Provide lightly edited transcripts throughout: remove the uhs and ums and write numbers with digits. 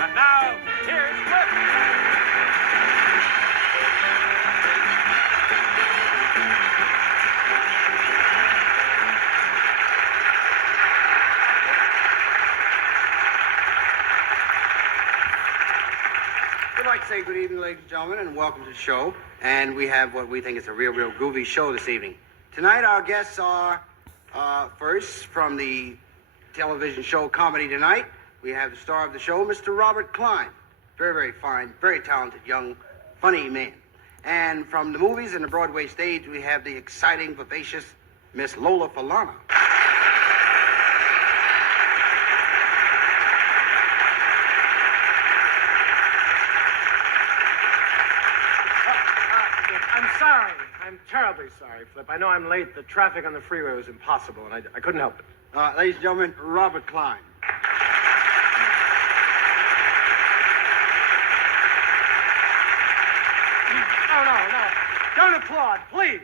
And now, here's Flip. We'd like to say good evening, ladies and gentlemen, and welcome to the show. And we have what we think is a real groovy show this evening. Tonight, our guests are, first, from the television show Comedy Tonight, we have the star of the show, Mr. Robert Klein. Very fine, very talented, young, funny man. And from the movies and the Broadway stage, we have the exciting, vivacious Miss Lola Falana. I'm sorry. I'm terribly sorry, Flip. I know I'm late. The traffic on the freeway was impossible, and I couldn't help it. Ladies and gentlemen, Robert Klein. No. Don't applaud, please.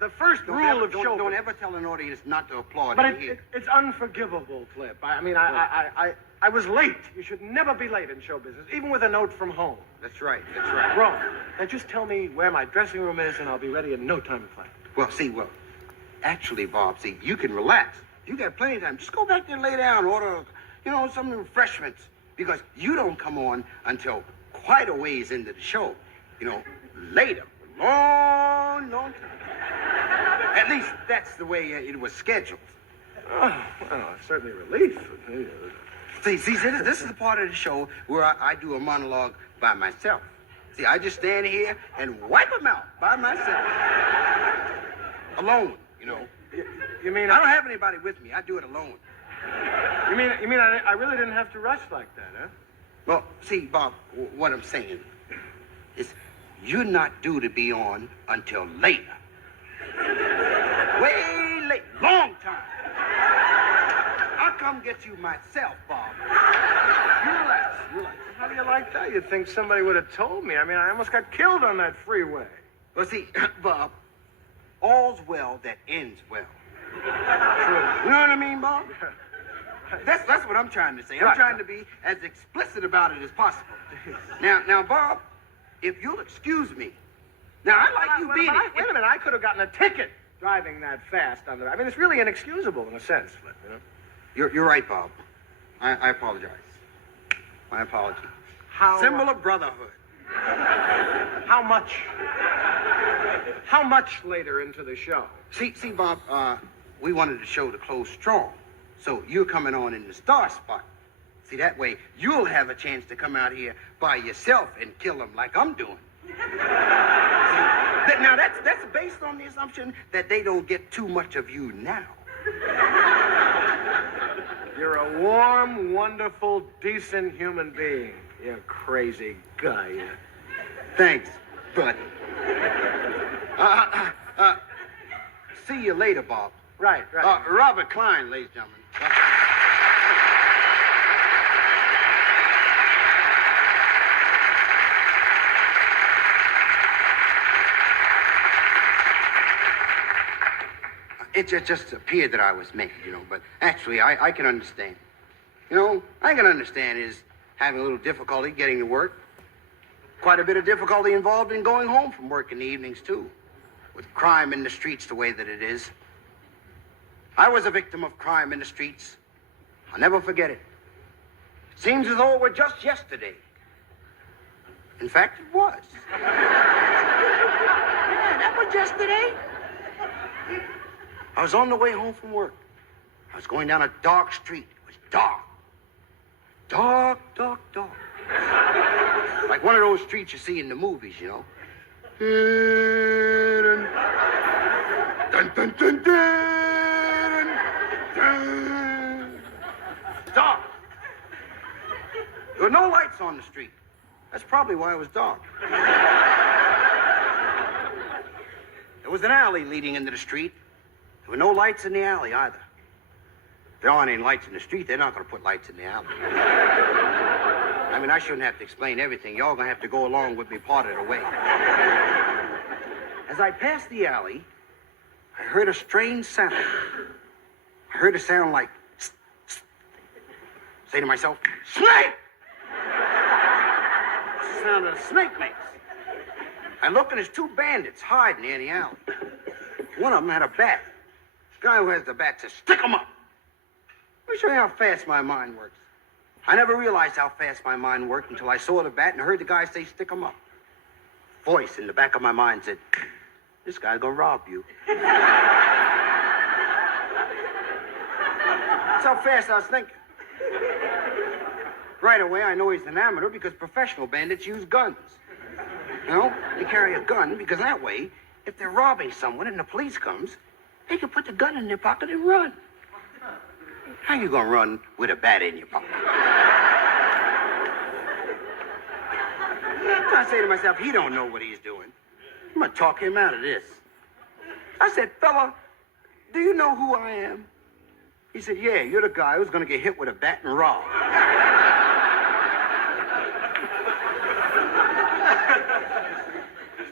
The first rule of show. Don't ever tell an audience not to applaud. But it's unforgivable, Flip. I was late. You should never be late in show business, even with a note from home. That's right. Wrong. Now just tell me where my dressing room is, and I'll be ready in no time flat. Actually, Bob, you can relax. You got plenty of time. Just go back there and lay down, order, some refreshments. Because you don't come on until quite a ways into the show. Later. Long time. At least that's the way it was scheduled. Oh, well, it's certainly a relief. See, this is the part of the show where I do a monologue by myself. See, I just stand here and wipe them out by myself. Alone, You mean I don't have anybody with me. I do it alone. You mean I really didn't have to rush like that, huh? Well, see, Bob, what I'm saying is you're not due to be on until later. Way late. Long time. I'll come get you myself, Bob. You relax. How do you like that? You'd think somebody would have told me. I almost got killed on that freeway. Well, see, Bob, all's well that ends well. True. You know what I mean, Bob? That's what I'm trying to say. I'm trying to be as explicit about it as possible. Now, Bob, if you'll excuse me. Now, I like you being... Wait a minute. I could have gotten a ticket driving that fast on the... it's really inexcusable in a sense, Flip, You're right, Bob. I apologize. My apology. Symbol of brotherhood. How much later into the show? See, Bob, we wanted the show to close strong. So you're coming on in the star spot. See, that way you'll have a chance to come out here by yourself and kill them like I'm doing. Now, that's based on the assumption that they don't get too much of you now. You're a warm, wonderful, decent human being. You crazy guy, you. Thanks, buddy. See you later, Bob. Right. Robert Klein, ladies and gentlemen. It just appeared that I was mad, but actually I can understand. I can understand is having a little difficulty getting to work. Quite a bit of difficulty involved in going home from work in the evenings, too. With crime in the streets the way that it is. I was a victim of crime in the streets. I'll never forget it. It seems as though it were just yesterday. In fact, it was. Yeah, that was yesterday. I was on the way home from work. I was going down a dark street. It was dark. Dark. Like one of those streets you see in the movies, Dun, dun, dun, dun, dun. Dark. There were no lights on the street. That's probably why it was dark. There was an alley leading into the street. There were no lights in the alley either. If there aren't any lights in the street, they're not going to put lights in the alley. I shouldn't have to explain everything. Y'all going to have to go along with me part of the way. As I passed the alley, I heard a strange sound. I heard a sound like... Say to myself, snake! sound that a snake makes. I look, and there's two bandits hiding there in the alley. One of them had a bat. The guy who has the bat says, "Stick 'em up." Let me show you how fast my mind works. I never realized how fast my mind worked until I saw the bat and heard the guy say, "Stick 'em up." Voice in the back of my mind said, "This guy's gonna rob you." That's how fast I was thinking. Right away, I know he's an amateur because professional bandits use guns. You know, they carry a gun because that way, if they're robbing someone and the police comes, they can put the gun in their pocket and run. How you gonna run with a bat in your pocket? So I say to myself, he don't know what he's doing. I'm gonna talk him out of this. I said, "Fella, do you know who I am?" He said, "Yeah, you're the guy who's gonna get hit with a bat and robbed."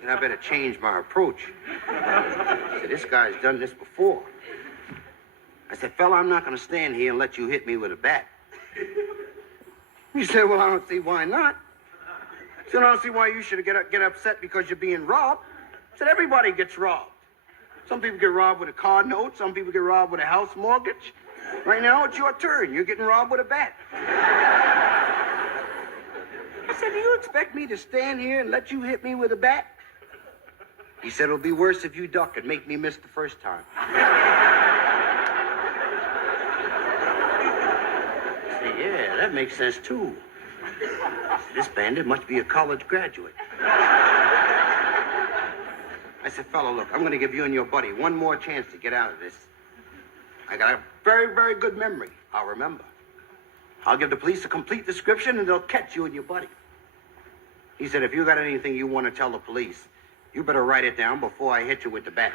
I better change my approach. I said, "This guy's done this before." I said, "Fella, I'm not going to stand here and let you hit me with a bat." He said, "Well, I don't see why not." I said, "I don't see why you should get upset because you're being robbed." I said, "Everybody gets robbed. Some people get robbed with a car note. Some people get robbed with a house mortgage. Right now, it's your turn. You're getting robbed with a bat." I said, "Do you expect me to stand here and let you hit me with a bat?" He said, "It'll be worse if you duck and make me miss the first time." I said, "Yeah, that makes sense, too." I said, "This bandit must be a college graduate." I said, "Fella, look, I'm going to give you and your buddy one more chance to get out of this. I got a very, very good memory. I'll remember. I'll give the police a complete description, and they'll catch you and your buddy." He said, "If you got anything you want to tell the police, you better write it down before I hit you with the bat."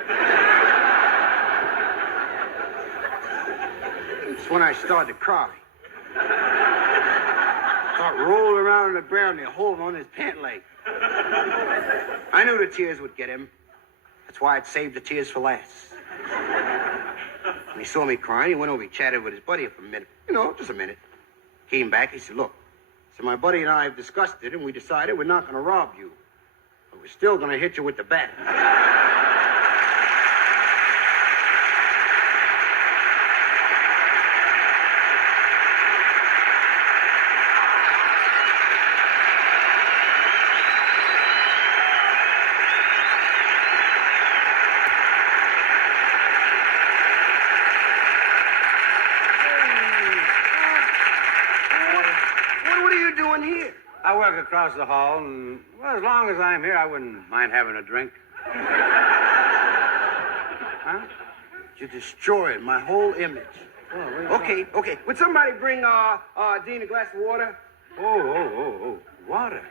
That's when I started to cry. Start rolling around on the ground there, holding on his pant leg. I knew the tears would get him. That's why I'd saved the tears for last. When he saw me crying, he went over, he chatted with his buddy for a minute. You know, just a minute. Came back, he said, "Look, so my buddy and I have discussed it, and we decided we're not going to rob you. But we're still going to hit you with the bat." What are you doing here? I work across the hall, and, well, as long as I'm here, I wouldn't mind having a drink. Huh? You're destroying my whole image. Oh, Okay. Would somebody bring Dean a glass of water? Oh, water.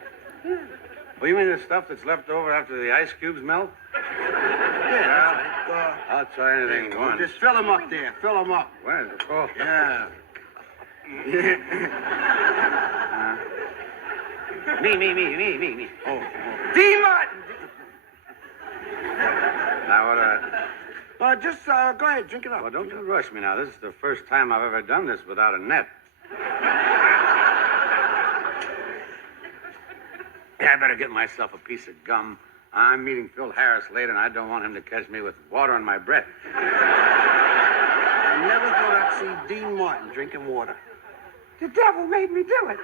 Oh, you mean the stuff that's left over after the ice cubes melt? Yeah, that's right. I'll try anything once. Just fill them up there. Fill them up. Well, oh. Yeah. Me. Oh. Dean Martin! Now, what, Just go ahead, drink it up. well, don't you rush me now. This is the first time I've ever done this without a net. Yeah, I better get myself a piece of gum. I'm meeting Phil Harris later, and I don't want him to catch me with water on my breath. I never thought I'd see Dean Martin drinking water. The devil made me do it.